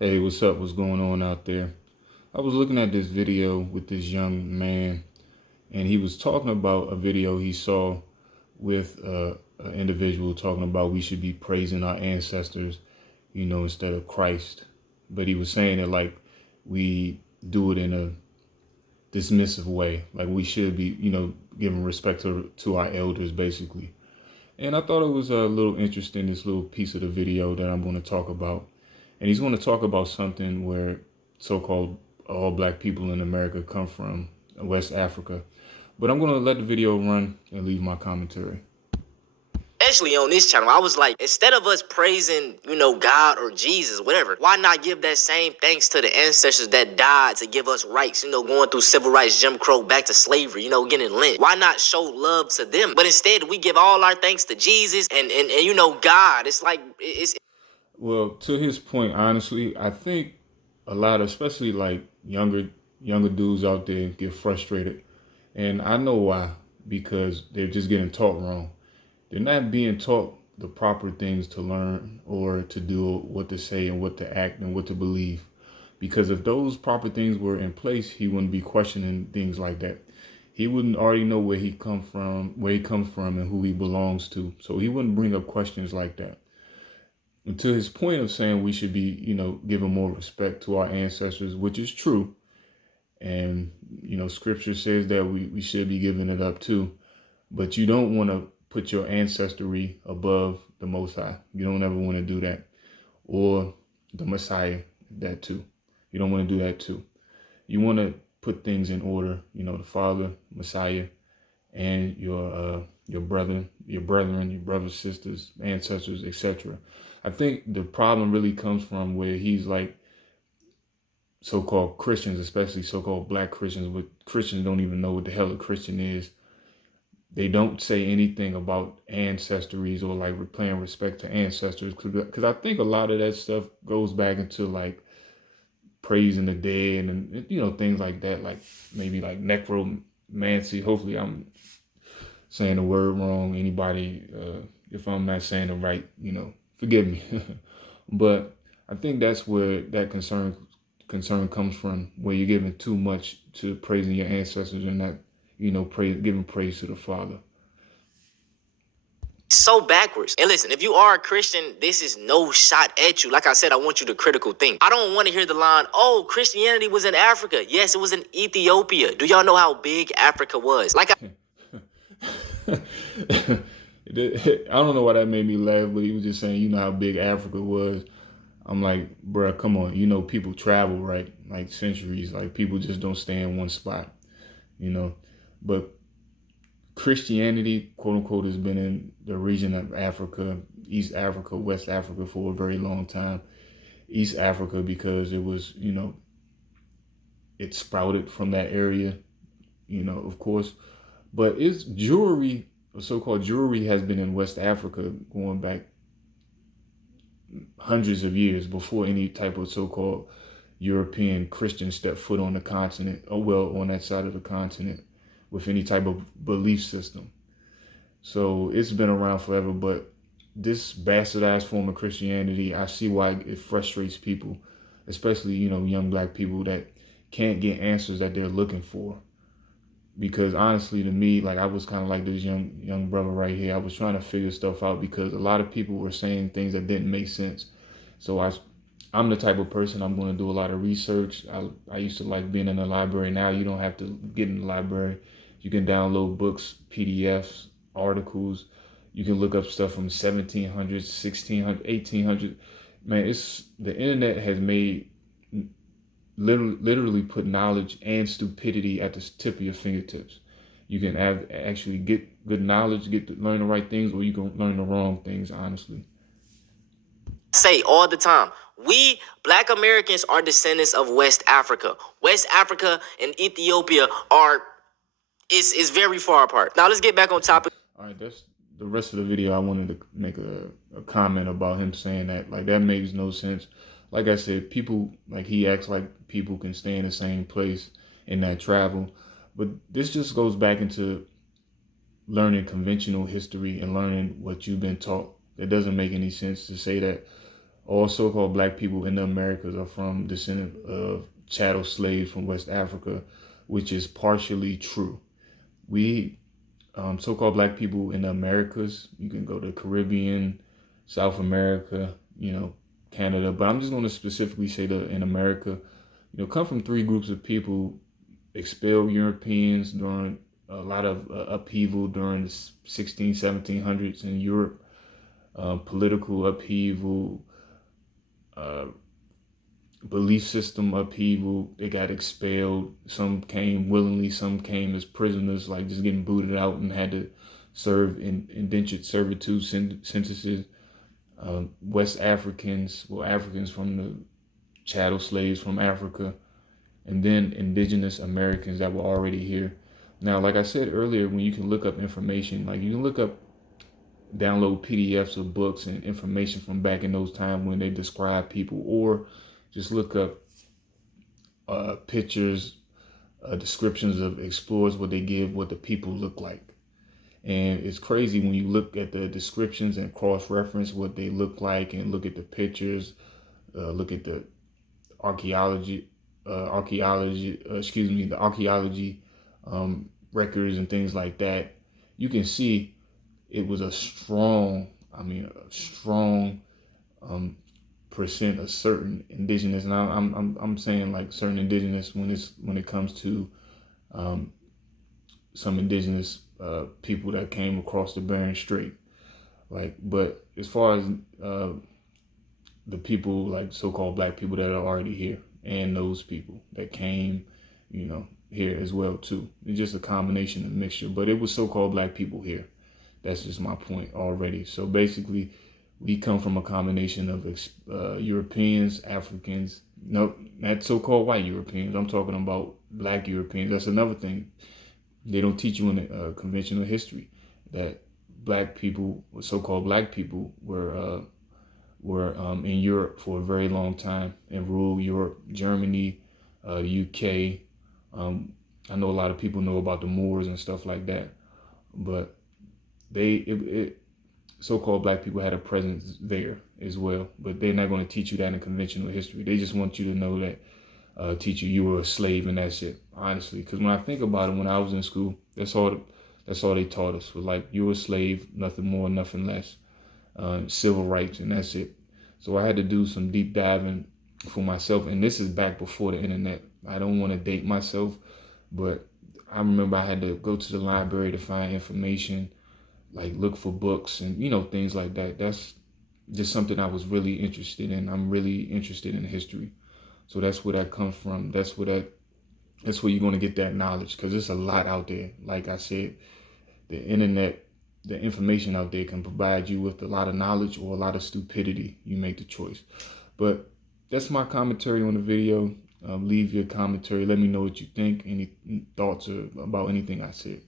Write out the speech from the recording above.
Hey, what's up? What's going on out there? I was looking at this video with this young man, and he was talking about a video he saw with an individual talking about we should be praising our ancestors, instead of Christ. But he was saying it like we do it in a dismissive way, like we should be, giving respect to our elders, basically. And I thought it was a little interesting, this little piece of the video that I'm going to talk about. And he's going to talk about something where so-called all black people in America come from, West Africa. But I'm going to let the video run and leave my commentary. Especially on this channel, I was like, instead of us praising, God or Jesus, whatever, why not give that same thanks to the ancestors that died to give us rights, going through civil rights, Jim Crow, back to slavery, getting lynched. Why not show love to them? But instead, we give all our thanks to Jesus and God. It's like, it's. Well, to his point, honestly, I think a lot, especially like younger dudes out there, get frustrated, and I know why, because they're just getting taught wrong. They're not being taught the proper things to learn or to do, what to say and what to act and what to believe. Because if those proper things were in place, he wouldn't be questioning things like that. He wouldn't already know where he comes from and who he belongs to. So he wouldn't bring up questions like that. And to his point of saying we should be, giving more respect to our ancestors, which is true. And, scripture says that we should be giving it up too. But you don't want to put your ancestry above the Most High. You don't ever want to do that. Or the Messiah, that too. You don't want to do that too. You want to put things in order. The Father, Messiah, and your brethren, your brothers, sisters, ancestors, etc. I think the problem really comes from where he's like so-called Christians, especially so-called black Christians, but Christians don't even know what the hell a Christian is. They don't say anything about ancestries or like paying respect to ancestors, because I think a lot of that stuff goes back into like praising the dead and things like that, like maybe like necromancy. Hopefully I'm saying the word wrong. Anybody, if I'm not saying it right, forgive me. But I think that's where that concern comes from, where you're giving too much to praising your ancestors and not, giving praise to the Father. So backwards. And listen, if you are a Christian, this is no shot at you. Like I said, I want you to critical think. I don't want to hear the line, oh, Christianity was in Africa. Yes, it was in Ethiopia. Do y'all know how big Africa was? I don't know why that made me laugh, but he was just saying, how big Africa was. I'm like, bruh, come on. People travel, right? Like centuries. Like people just don't stay in one spot, But Christianity, quote unquote, has been in the region of Africa, East Africa, West Africa for a very long time. East Africa because it was, it sprouted from that area, of course. But it's jewelry, so-called jewelry, has been in West Africa going back hundreds of years before any type of so-called European Christian stepped foot on the continent, or well, on that side of the continent, with any type of belief system. So it's been around forever, but this bastardized form of Christianity, I see why it frustrates people, especially, young black people that can't get answers that they're looking for. Because honestly, to me, like I was kind of like this young brother right here. I was trying to figure stuff out because a lot of people were saying things that didn't make sense. So I'm the type of person, I'm going to do a lot of research. I used to like being in the library. Now you don't have to get in the library. You can download books, PDFs, articles. You can look up stuff from 1700s, 1600, 1800. Man, the internet has made literally put knowledge and stupidity at the tip of your fingertips. You can actually get good knowledge, learn the right things, or you can learn the wrong things, honestly. Say all the time, we black Americans are descendants of West Africa. West Africa and Ethiopia is very far apart. Now let's get back on topic. All right, that's the rest of the video. I wanted to make a comment about him saying that. Like, that makes no sense. Like I said, people, like, he acts like people can stay in the same place and not travel. But this just goes back into learning conventional history and learning what you've been taught. It doesn't make any sense to say that, all so-called black people in the Americas are from descendant of chattel slaves from West Africa, which is partially true. We so-called black people in the Americas, you can go to Caribbean, South America, Canada, but I'm just going to specifically say that in America, come from three groups of people: expelled Europeans during a lot of upheaval during the 1700s in Europe, political upheaval, belief system upheaval. They got expelled. Some came willingly, some came as prisoners, like just getting booted out and had to serve in indentured servitude sentences. West Africans, Africans from the chattel slaves from Africa, and then indigenous Americans that were already here. Now, like I said earlier, when you can look up information, like you can look up, download PDFs of books and information from back in those times when they describe people, or just look up pictures, descriptions of explorers, what they give, what the people look like. And it's crazy when you look at the descriptions and cross-reference what they look like, and look at the pictures, look at the archaeology records and things like that. You can see it was a strong percent of certain indigenous. And I'm saying like certain indigenous when it comes to some indigenous people that came across the Bering Strait. But as far as the people, like so-called black people that are already here, and those people that came, here as well too. It's just a combination of mixture, but it was so-called black people here. That's just my point already. So basically, we come from a combination of Europeans, Africans, not so-called white Europeans. I'm talking about black Europeans. That's another thing. They don't teach you in conventional history that black people, so-called black people, were in Europe for a very long time and ruled Europe, Germany, the UK. I know a lot of people know about the Moors and stuff like that, but so-called black people had a presence there as well. But they're not going to teach you that in conventional history. They just want you to know that, teach you were a slave, and that's it. Honestly, because when I think about it, when I was in school, that's all they taught us was like, you were a slave, nothing more, nothing less. Civil rights, and that's it. So I had to do some deep diving for myself, and this is back before the internet. I don't want to date myself, but I remember I had to go to the library to find information, like look for books and things like that. That's just something I was really interested in. I'm really interested in history, so that's where that comes from. That's where you're going to get that knowledge, because there's a lot out there. Like I said, the internet, the information out there can provide you with a lot of knowledge or a lot of stupidity. You make the choice. But that's my commentary on the video. Leave your commentary. Let me know what you think. Any thoughts about anything I said.